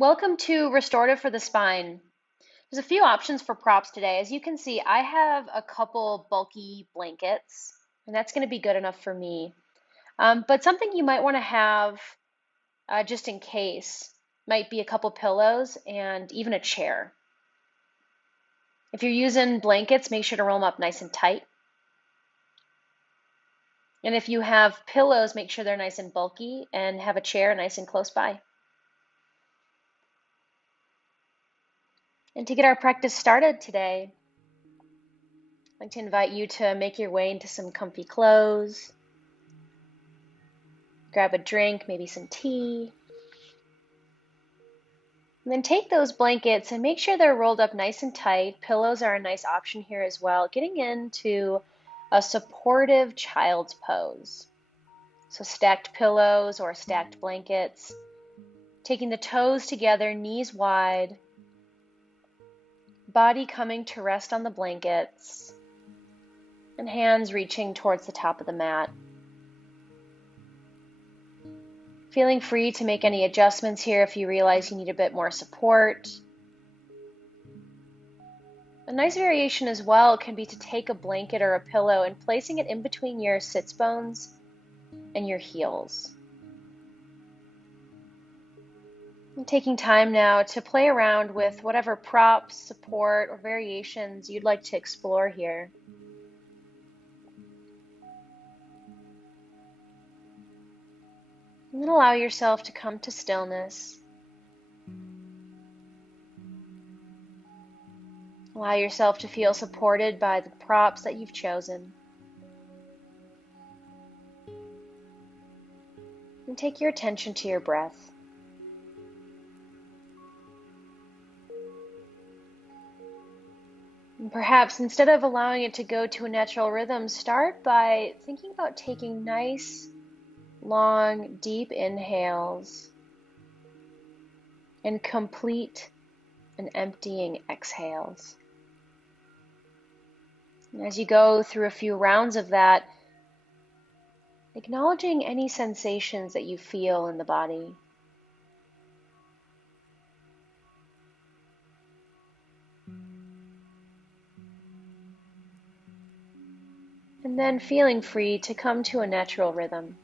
Welcome to Restorative for the Spine. There's a few options for props today. As you can see, I have a couple bulky blankets, and that's going to be good enough for me. But something you might want to have just in case might be a couple pillows and even a chair. If you're using blankets, make sure to roll them up nice and tight. And if you have pillows, make sure they're nice and bulky and have a chair nice and close by. And to get our practice started today, I'd like to invite you to make your way into some comfy clothes. Grab a drink, maybe some tea. And then take those blankets and make sure they're rolled up nice and tight. Pillows are a nice option here as well. Getting into a supportive child's pose. So stacked pillows or stacked blankets. Taking the toes together, knees wide. Body coming to rest on the blankets. And hands reaching towards the top of the mat. Feeling free to make any adjustments here if you realize you need a bit more support. A nice variation as well can be to take a blanket or a pillow and placing it in between your sits bones and your heels. And taking time now to play around with whatever props, support, or variations you'd like to explore here. And then allow yourself to come to stillness. Allow yourself to feel supported by the props that you've chosen. And take your attention to your breath. And perhaps instead of allowing it to go to a natural rhythm, start by thinking about taking nice, long, deep inhales and complete and emptying exhales. And as you go through a few rounds of that, acknowledging any sensations that you feel in the body. And then feeling free to come to a natural rhythm.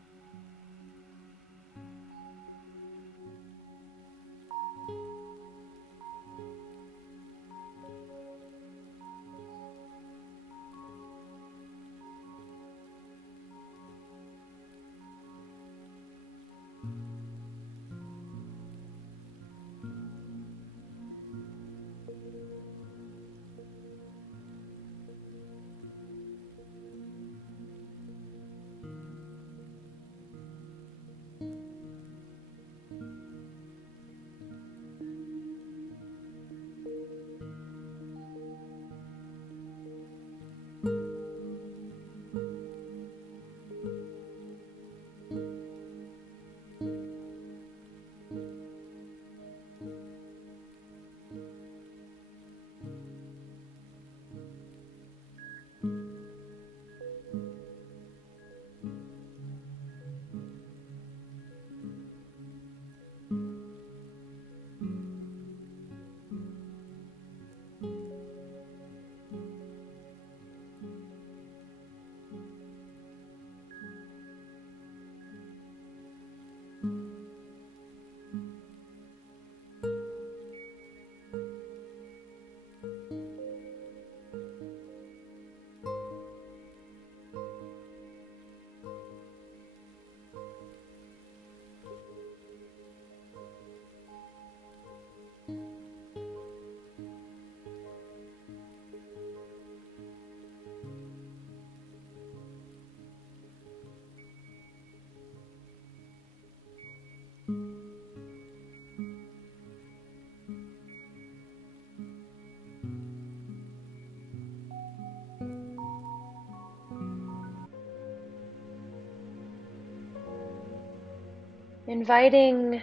Inviting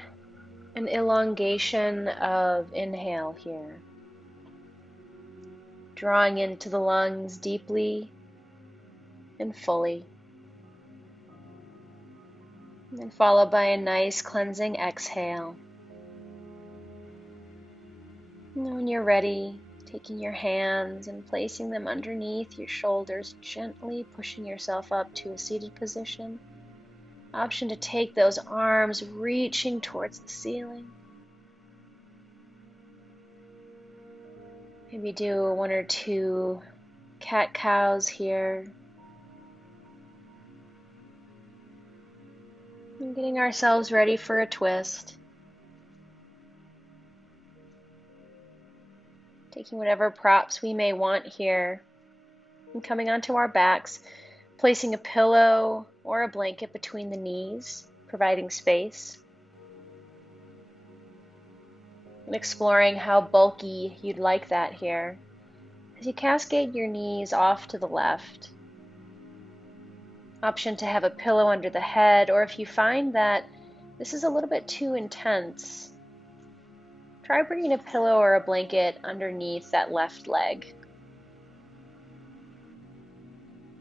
an elongation of inhale here. Drawing into the lungs deeply and fully. And followed by a nice cleansing exhale. And when you're ready, taking your hands and placing them underneath your shoulders, gently pushing yourself up to a seated position. Option to take those arms reaching towards the ceiling. Maybe do 1 or 2 cat-cows here. And getting ourselves ready for a twist. Taking whatever props we may want here and coming onto our backs, placing a pillow or a blanket between the knees, providing space. And exploring how bulky you'd like that here. As you cascade your knees off to the left. Option to have a pillow under the head, or if you find that this is a little bit too intense, try bringing a pillow or a blanket underneath that left leg.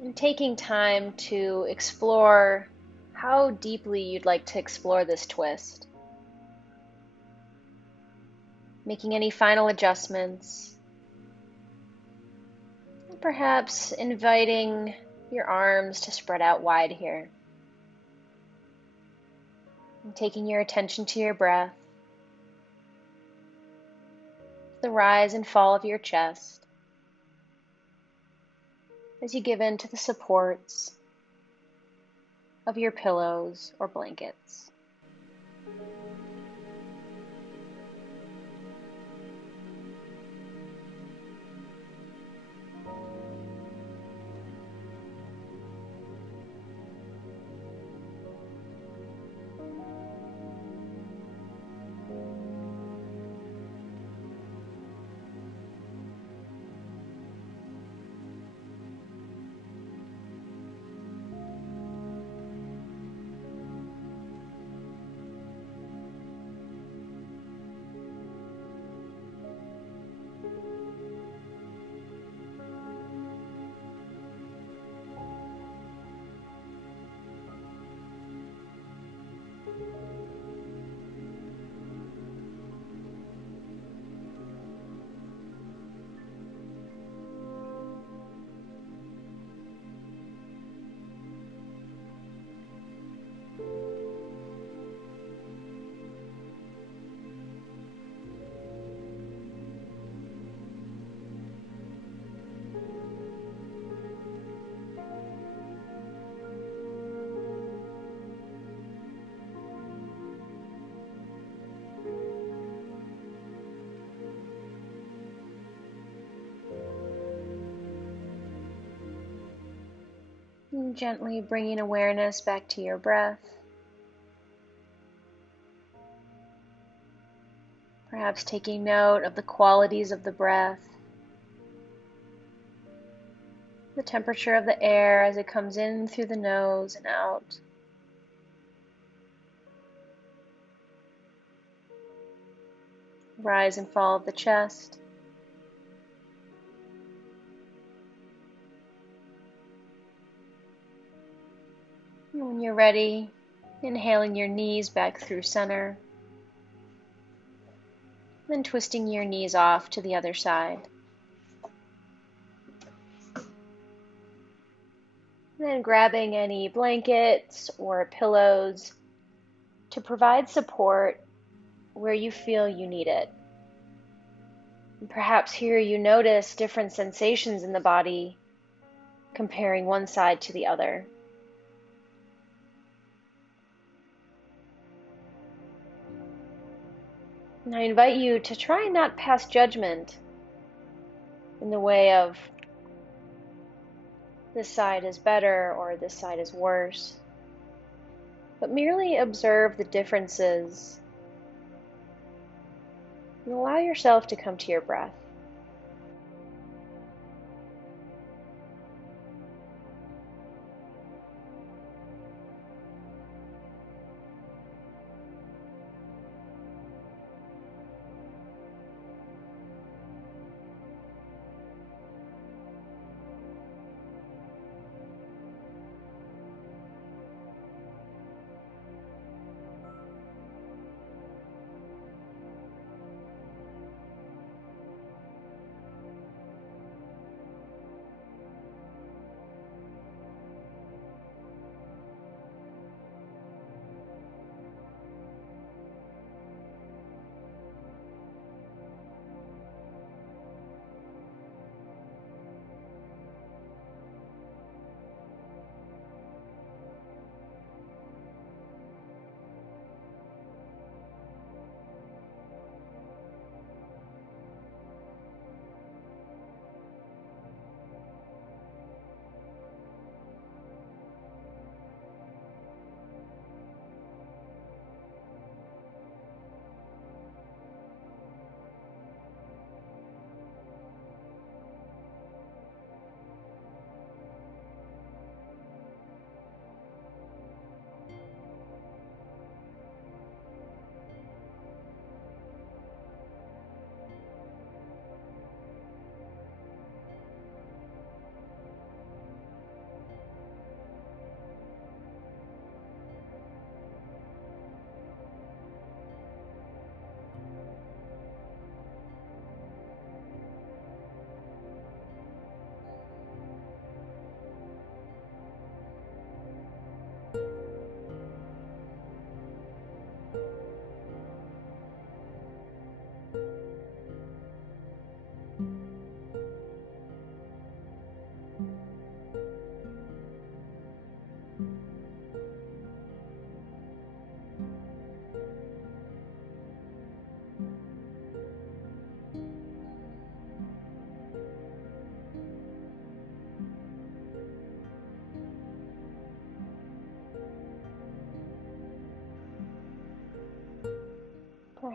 And taking time to explore how deeply you'd like to explore this twist. Making any final adjustments. And perhaps inviting your arms to spread out wide here. And taking your attention to your breath. The rise and fall of your chest. As you give in to the supports of your pillows or blankets. And gently bringing awareness back to your breath. Perhaps taking note of the qualities of the breath, the temperature of the air as it comes in through the nose and out. Rise and fall of the chest. And when you're ready, inhaling your knees back through center. Then twisting your knees off to the other side. Then grabbing any blankets or pillows to provide support where you feel you need it. And perhaps here you notice different sensations in the body, comparing one side to the other. And I invite you to try and not pass judgment in the way of this side is better or this side is worse, but merely observe the differences and allow yourself to come to your breath.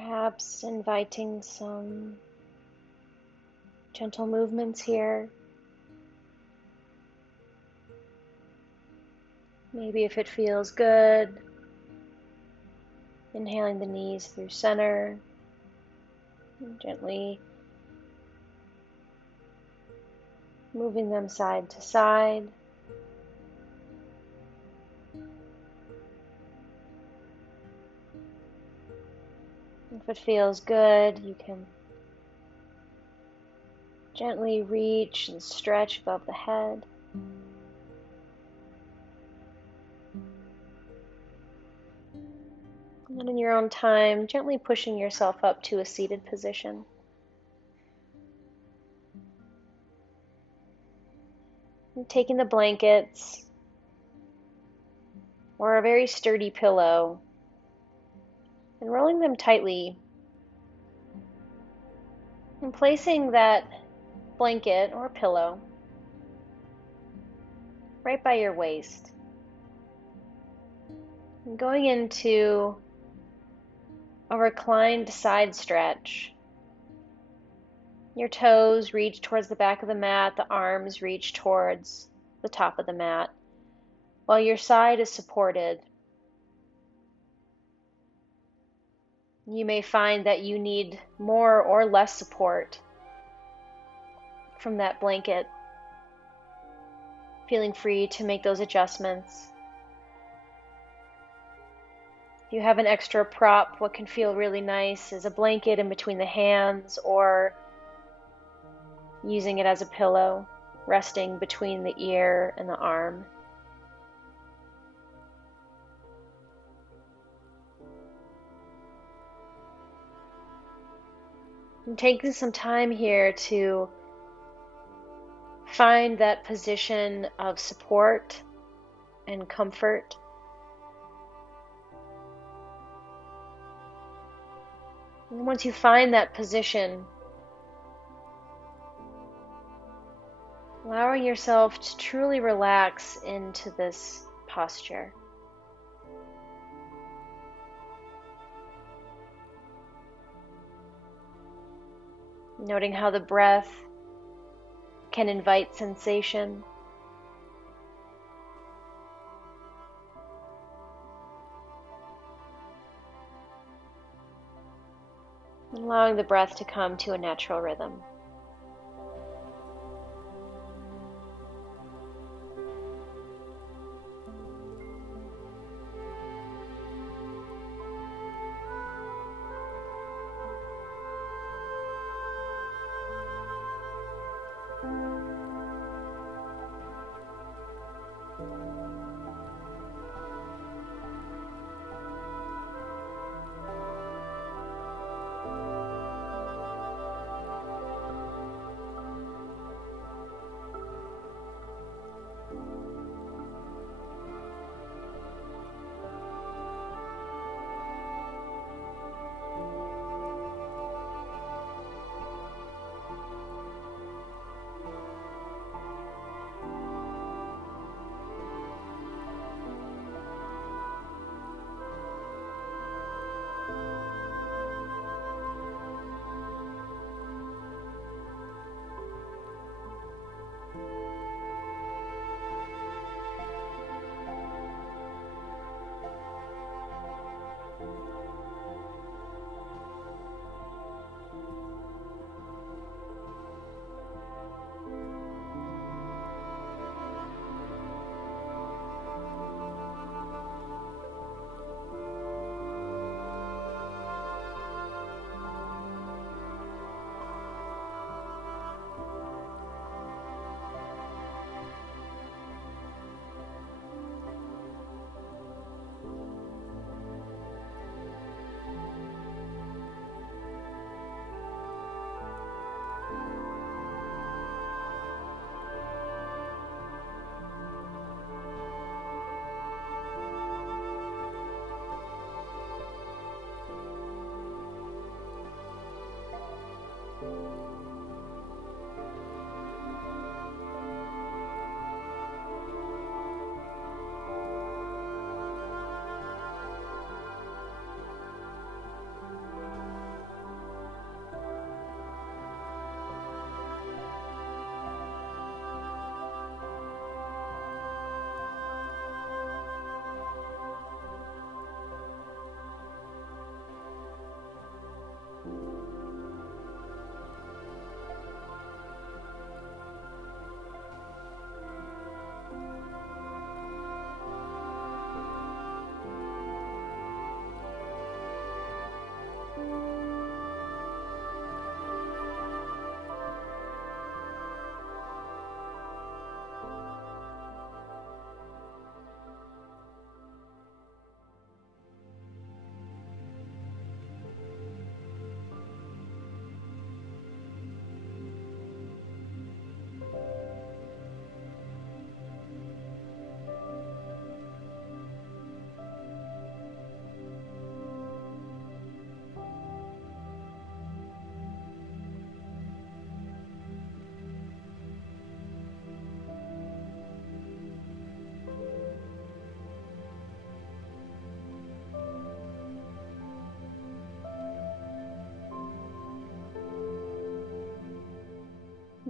Perhaps inviting some gentle movements here. Maybe if it feels good, inhaling the knees through center, and gently moving them side to side. If it feels good, you can gently reach and stretch above the head. And then in your own time, gently pushing yourself up to a seated position. And taking the blankets or a very sturdy pillow and rolling them tightly and placing that blanket or pillow right by your waist. And going into a reclined side stretch. Your toes reach towards the back of the mat, the arms reach towards the top of the mat, while your side is supported. You may find that you need more or less support from that blanket. Feeling free to make those adjustments. If you have an extra prop, what can feel really nice is a blanket in between the hands or using it as a pillow, resting between the ear and the arm. And taking some time here to find that position of support and comfort. And once you find that position, allowing yourself to truly relax into this posture. Noting how the breath can invite sensation. And allowing the breath to come to a natural rhythm.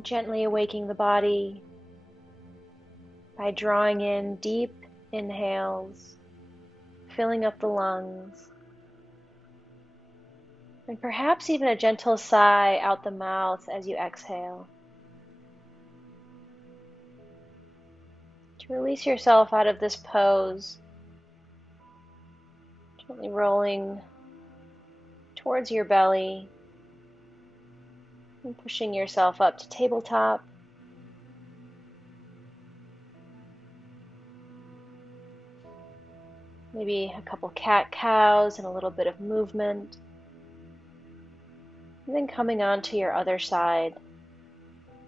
Gently awaking the body by drawing in deep inhales, filling up the lungs, and perhaps even a gentle sigh out the mouth as you exhale. To release yourself out of this pose, gently rolling towards your belly and pushing yourself up to tabletop. Maybe a couple cat-cows and a little bit of movement. And then coming onto your other side,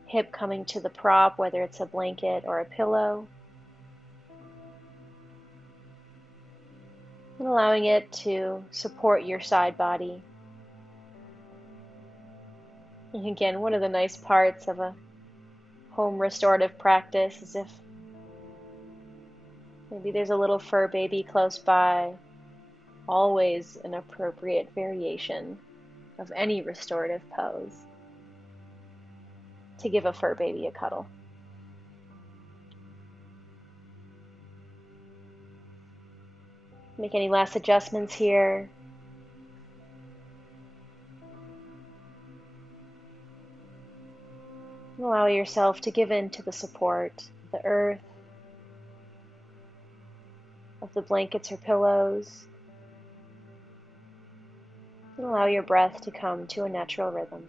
hip coming to the prop, whether it's a blanket or a pillow. And allowing it to support your side body. And again, one of the nice parts of a home restorative practice is if maybe there's a little fur baby close by, always an appropriate variation of any restorative pose to give a fur baby a cuddle. Make any last adjustments here. And allow yourself to give in to the support of the earth, of the blankets or pillows, and allow your breath to come to a natural rhythm.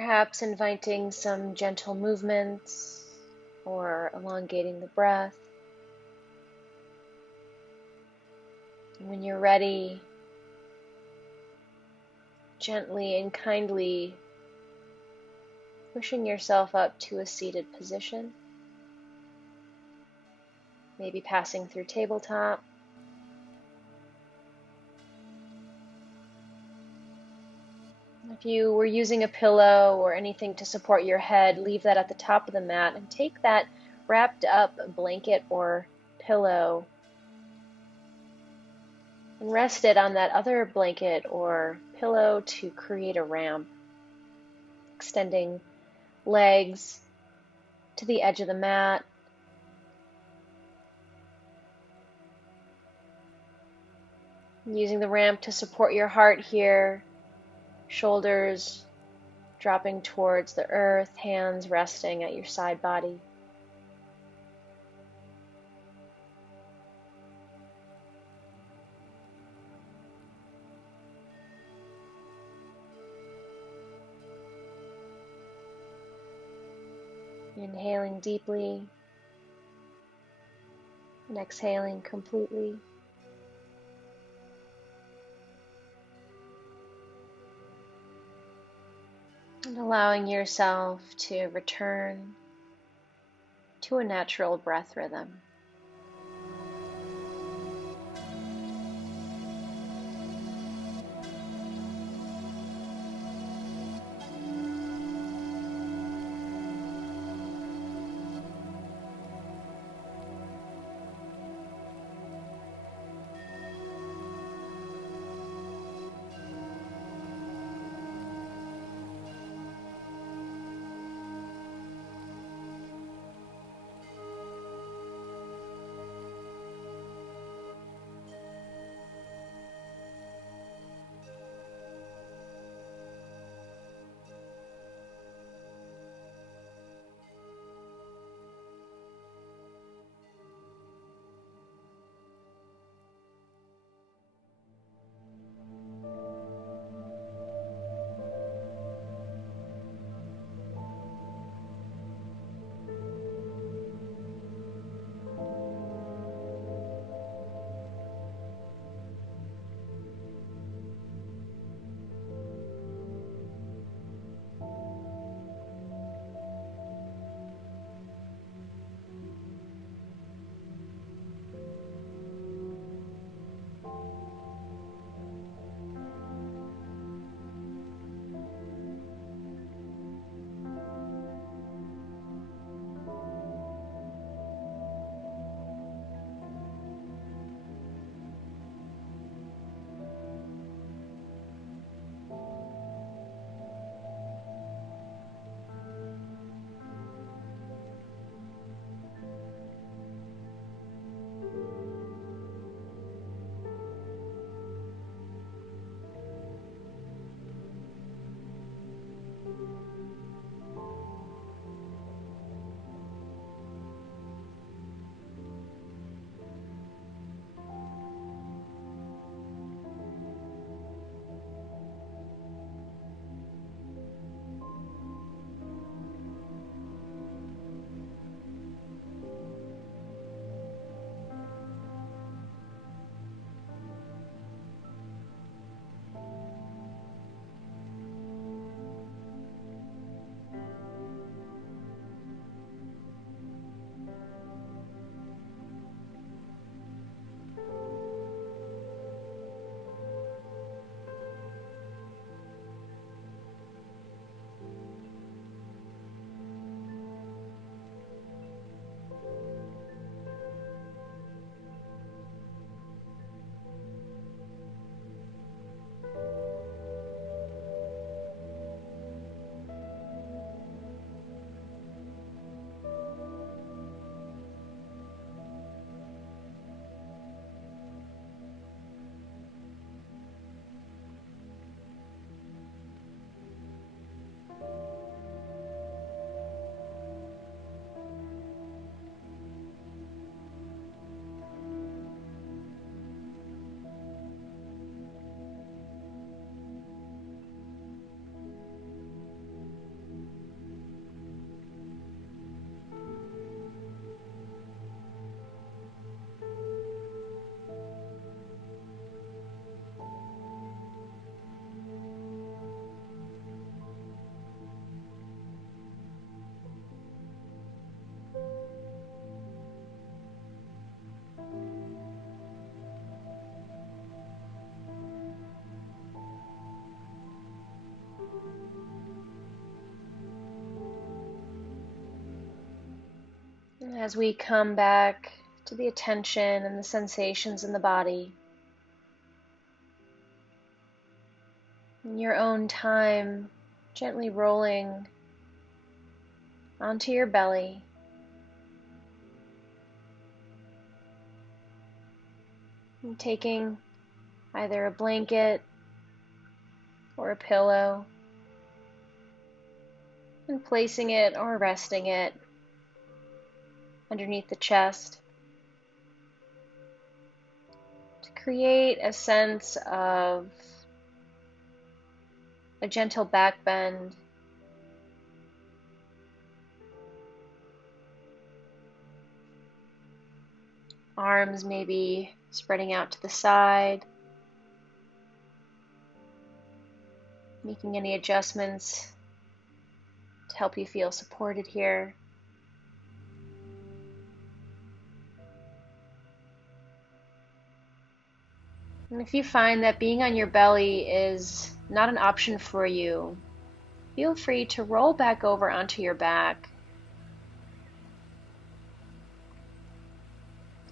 Perhaps inviting some gentle movements or elongating the breath. And when you're ready, gently and kindly pushing yourself up to a seated position, maybe passing through tabletop. If you were using a pillow or anything to support your head, leave that at the top of the mat and take that wrapped up blanket or pillow and rest it on that other blanket or pillow to create a ramp, extending legs to the edge of the mat. Using the ramp to support your heart here, shoulders dropping towards the earth, hands resting at your side body. Inhaling deeply and exhaling completely. And allowing yourself to return to a natural breath rhythm. as we come back to the attention and the sensations in the body, in your own time, gently rolling onto your belly, and taking either a blanket or a pillow and placing it or resting it underneath the chest to create a sense of a gentle back bend, arms maybe spreading out to the side, making any adjustments to help you feel supported here. And if you find that being on your belly is not an option for you, feel free to roll back over onto your back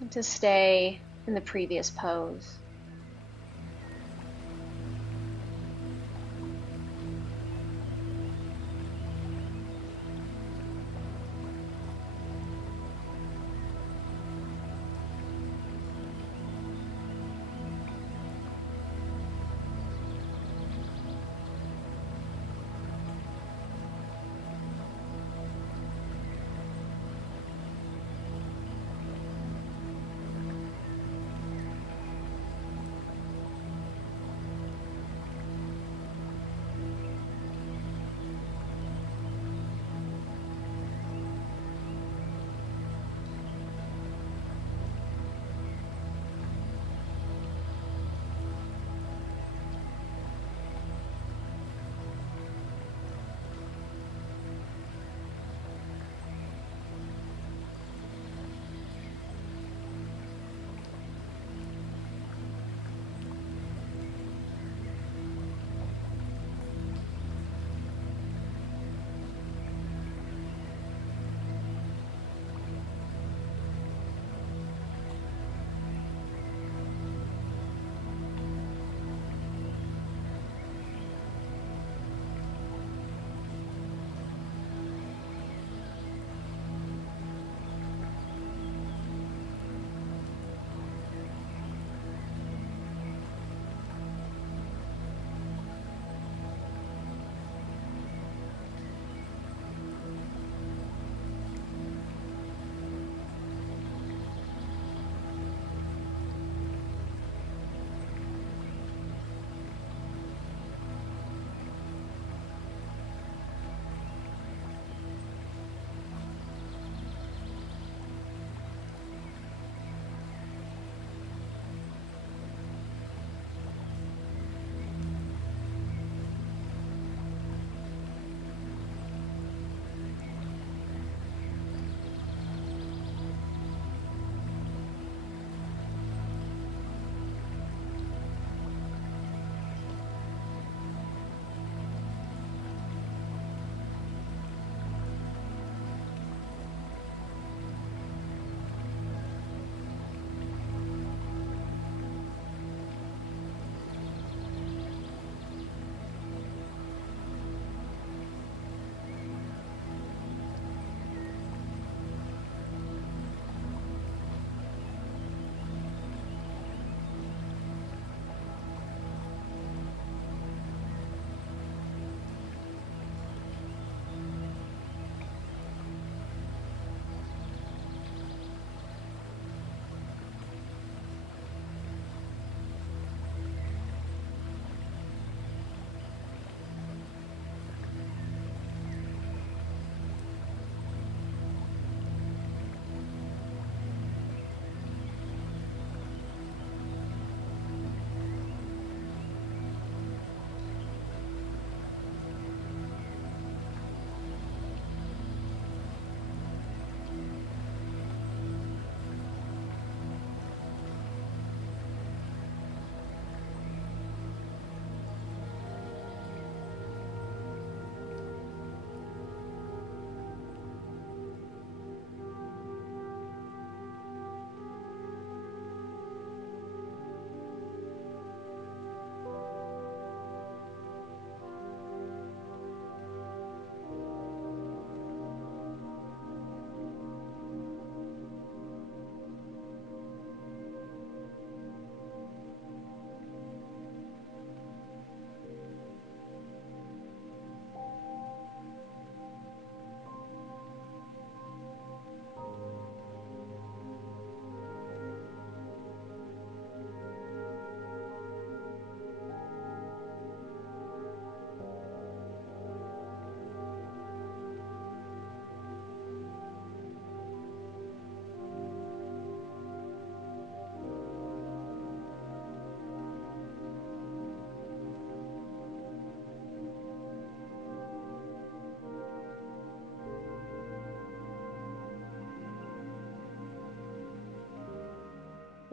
and to stay in the previous pose.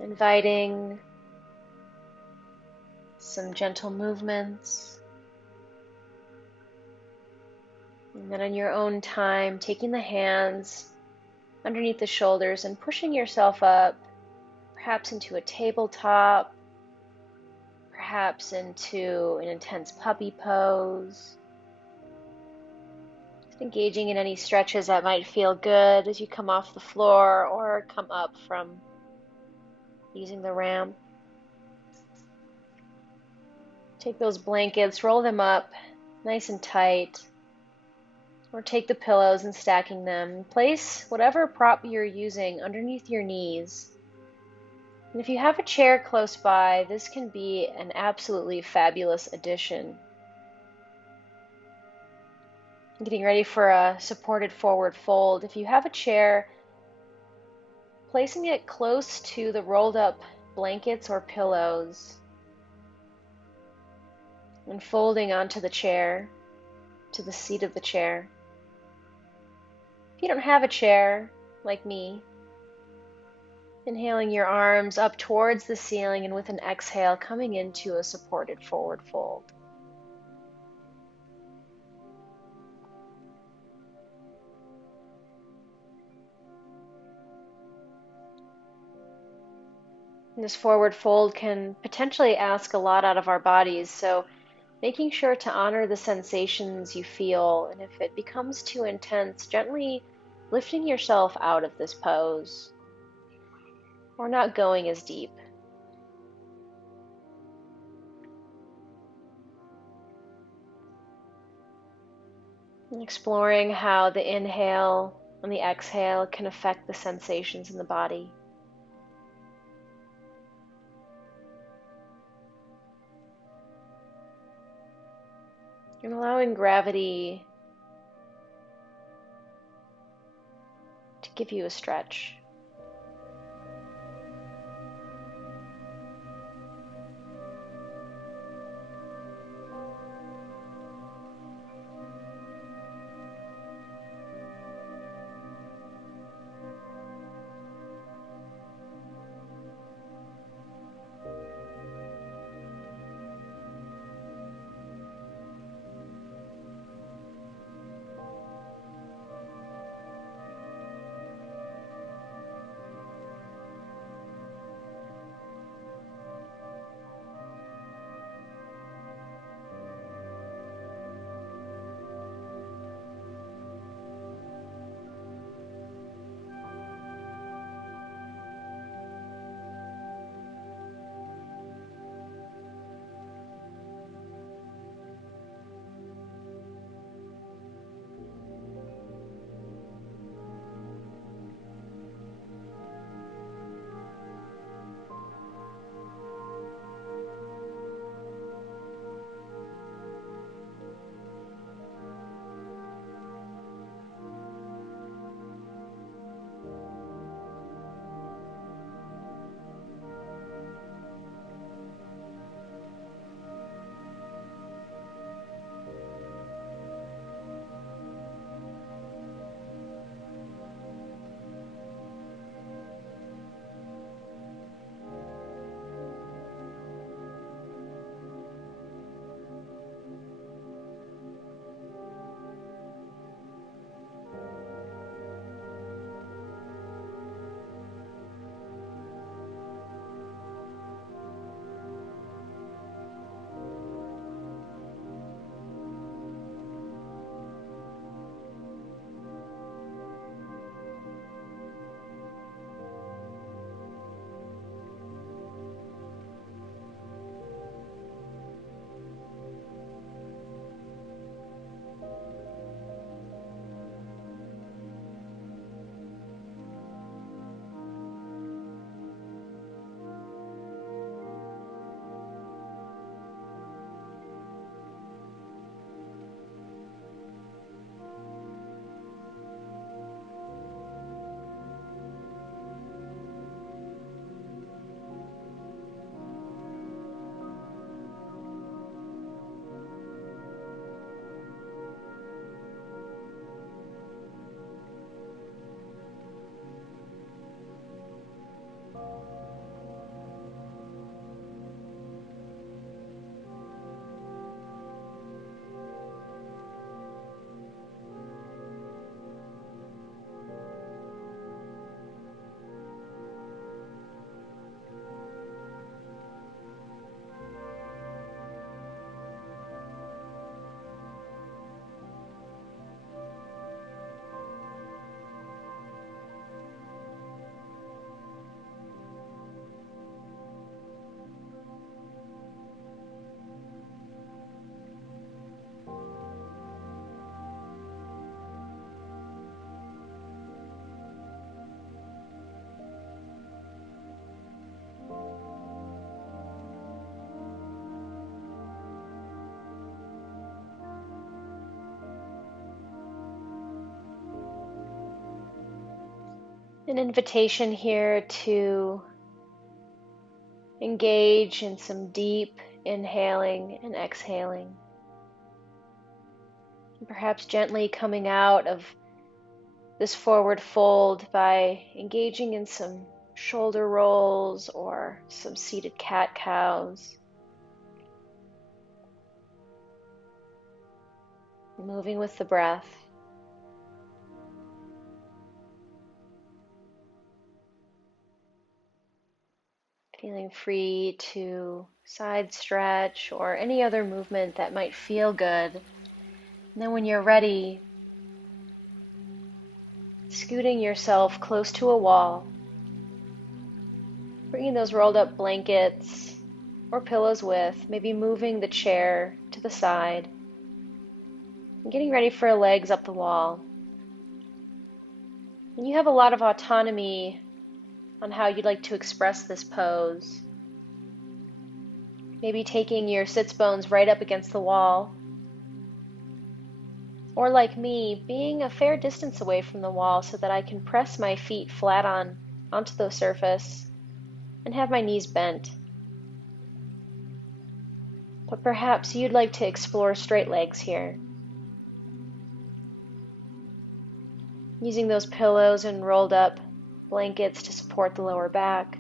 inviting some gentle movements. And then on your own time, taking the hands underneath the shoulders and pushing yourself up, perhaps into a tabletop, perhaps into an intense puppy pose. Just engaging in any stretches that might feel good as you come off the floor or come up from using the ramp. Take those blankets, roll them up nice and tight, or take the pillows and stacking them. Place whatever prop you're using underneath your knees. And if you have a chair close by, this can be an absolutely fabulous addition. Getting ready for a supported forward fold. If you have a chair, placing it close to the rolled up blankets or pillows and folding onto the chair, to the seat of the chair. If you don't have a chair, like me, inhaling your arms up towards the ceiling and with an exhale coming into a supported forward fold. And this forward fold can potentially ask a lot out of our bodies, so making sure to honor the sensations you feel, and if it becomes too intense, gently lifting yourself out of this pose, or not going as deep. And exploring how the inhale and the exhale can affect the sensations in the body. And allowing gravity to give you a stretch. An invitation here to engage in some deep inhaling and exhaling. And perhaps gently coming out of this forward fold by engaging in some shoulder rolls or some seated cat-cows. Moving with the breath. Feeling free to side stretch or any other movement that might feel good. And then when you're ready, scooting yourself close to a wall, bringing those rolled up blankets or pillows with, maybe moving the chair to the side, and getting ready for legs up the wall. And you have a lot of autonomy on how you'd like to express this pose. Maybe taking your sits bones right up against the wall, or like me, being a fair distance away from the wall so that I can press my feet flat onto the surface and have my knees bent. But perhaps you'd like to explore straight legs here. Using those pillows and rolled up blankets to support the lower back.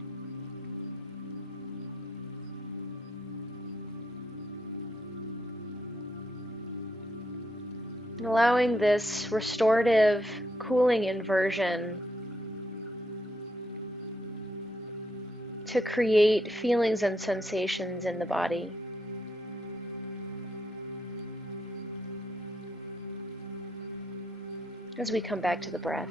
And allowing this restorative cooling inversion to create feelings and sensations in the body. As we come back to the breath.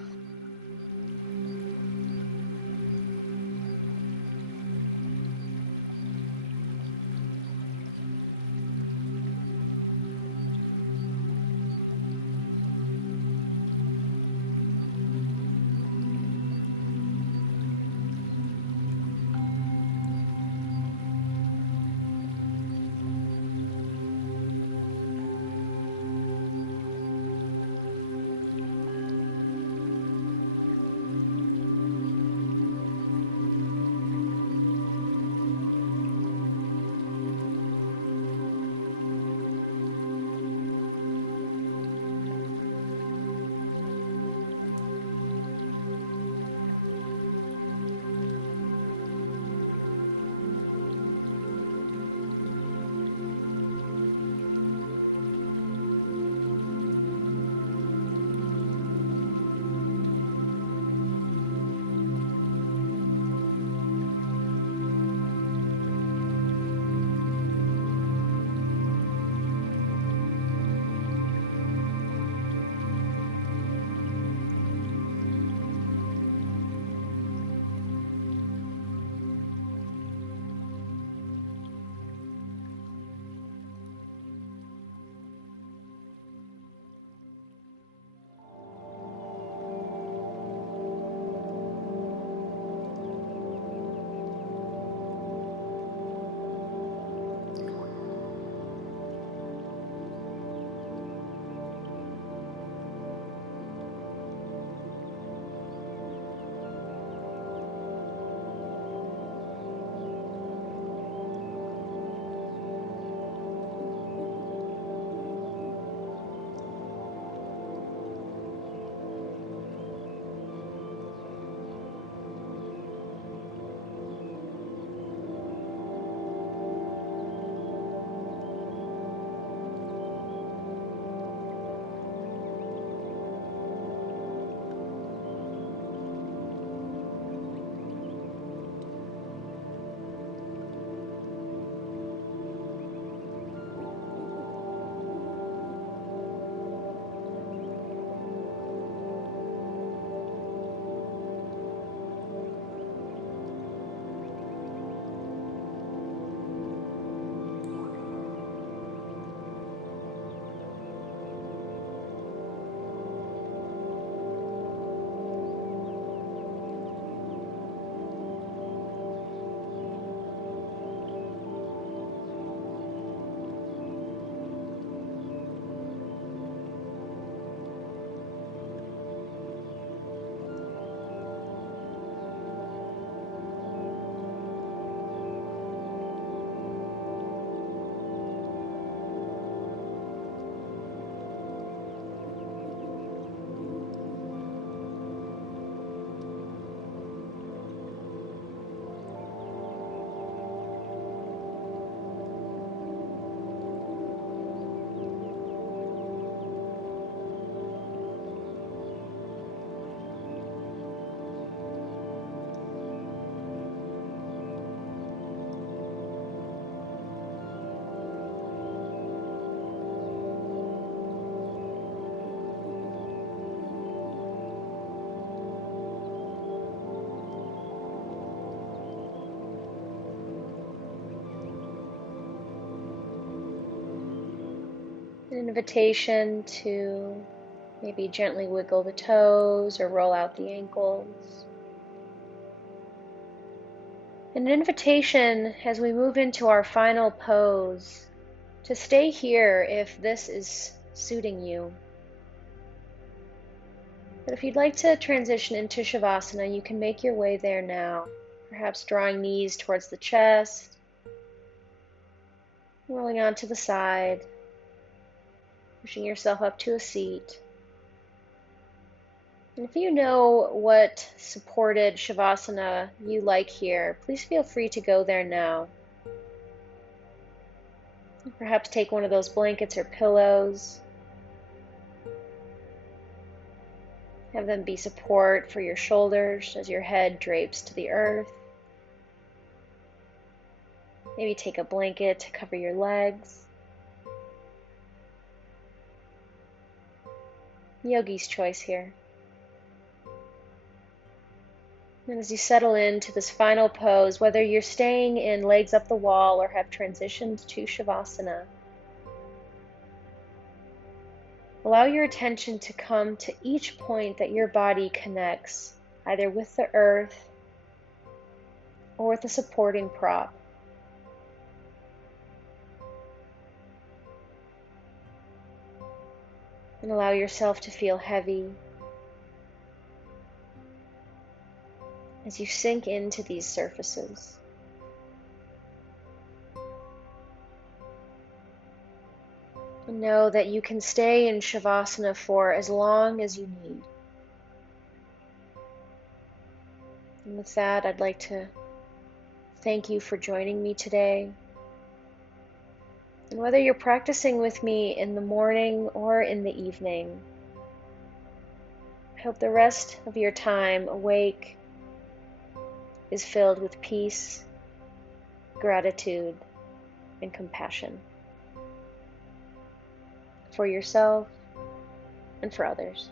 An invitation to maybe gently wiggle the toes or roll out the ankles. And an invitation as we move into our final pose to stay here if this is suiting you. But if you'd like to transition into Shavasana, you can make your way there now, perhaps drawing knees towards the chest, rolling onto the side, pushing yourself up to a seat. And if you know what supported Shavasana you like here, please feel free to go there now. Perhaps take one of those blankets or pillows. Have them be support for your shoulders as your head drapes to the earth. Maybe take a blanket to cover your legs. Yogi's choice here. And as you settle into this final pose, whether you're staying in legs up the wall or have transitioned to Shavasana, allow your attention to come to each point that your body connects, either with the earth or with a supporting prop. And allow yourself to feel heavy as you sink into these surfaces. And know that you can stay in Shavasana for as long as you need. And with that, I'd like to thank you for joining me today. And whether you're practicing with me in the morning or in the evening, I hope the rest of your time awake is filled with peace, gratitude, and compassion for yourself and for others.